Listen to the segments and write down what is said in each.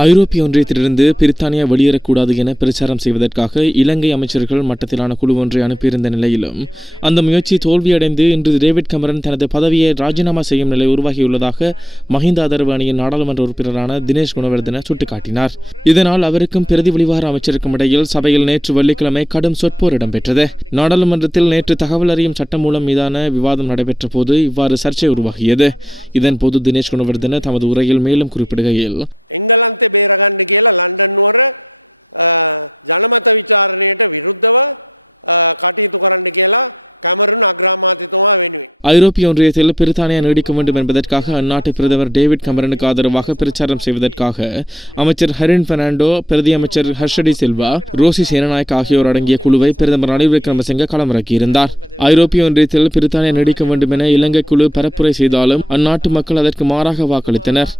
ஐரோப்பிய ஒன்றியத்திலிருந்து பிரித்தானியா வெளியேறக்கூடாது என பிரச்சாரம் செய்வதற்காக இலங்கை அமைச்சர்கள் மட்டத்திலான குழு ஒன்றை அனுப்பியிருந்த நிலையிலும் அந்த முயற்சி தோல்வியடைந்து இன்று டேவிட் கமரன் தனது பதவியை ராஜினாமா செய்யும் நிலை உருவாகியுள்ளதாக மஹிந்த ஆதரவு அணியின் நாடாளுமன்ற உறுப்பினரான தினேஷ் குணவர்தன சுட்டிக்காட்டினார். இதனால் அவருக்கும் பிரதி வெளிவார அமைச்சருக்கும் இடையில் சபையில் நேற்று வெள்ளிக்கிழமை கடும் சொற்போர் இடம்பெற்றது. நாடாளுமன்றத்தில் நேற்று தகவல் அறியும் சட்டமூலம் மீதான விவாதம் நடைபெற்ற போது இவ்வாறு சர்ச்சை உருவாகியது. இதன்போது தினேஷ் குணவர்தன தமது உரையில் மேலும் குறிப்பிடுகையில், ஐரோப்பிய ஒன்றியத்தில் பிரித்தானியா நீடிக்க வேண்டும் என்பதற்காக அந்நாட்டு பிரதமர் டேவிட் கமரனுக்கு ஆதரவாக பிரச்சாரம் செய்வதற்காக அமைச்சர் ஹரின் பெர்னாண்டோ, பிரதி அமைச்சர் ஹர்ஷடி சில்வா, ரோசி சேனநாயக் ஆகியோர் அடங்கிய குழுவை பிரதமர் ரணில் விக்ரமசிங்கே களமிறக்கியிருந்தார். ஐரோப்பிய ஒன்றியத்தில் பிரித்தானியா நீடிக்க வேண்டும் என இலங்கை குழு பரப்புரை செய்தாலும் அந்நாட்டு மக்கள் அதற்கு மாறாக வாக்களித்தனர்.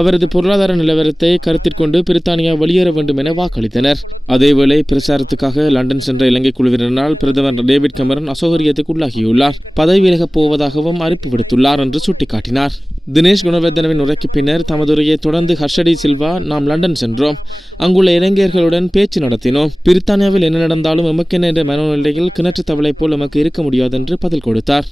அவரது பொருளாதார நிலவரத்தை கருத்தில் கொண்டு பிரித்தானியா வெளியேற வேண்டும் என வாக்களித்தனர். அதேவேளை பிரச்சாரத்துக்காக லண்டன் சென்ற இலங்கை குழுவினரால் பிரதமர் டேவிட் கமரன் அசௌகரியத்துக்கு உள்ளாகியுள்ளார். பதவி விலகப் போவதாகவும் அறிவிப்பு விடுத்துள்ளார் என்று சுட்டிக்காட்டினார். தினேஷ் குணவர்தனவின் உரைக்கு பின்னர் தமது உரையை தொடர்ந்து ஹர்ஷடி சில்வா, நாம் லண்டன் சென்றோம், அங்குள்ள இளைஞர்களுடன் பேச்சு நடத்தினோம். பிரித்தானியாவில் என்ன நடந்தாலும் எமக்கென என்ற மனநிலையில் கிணற்று தவளை போல் எமக்கு இருக்க முடியாது என்று பதில் கொடுத்தார்.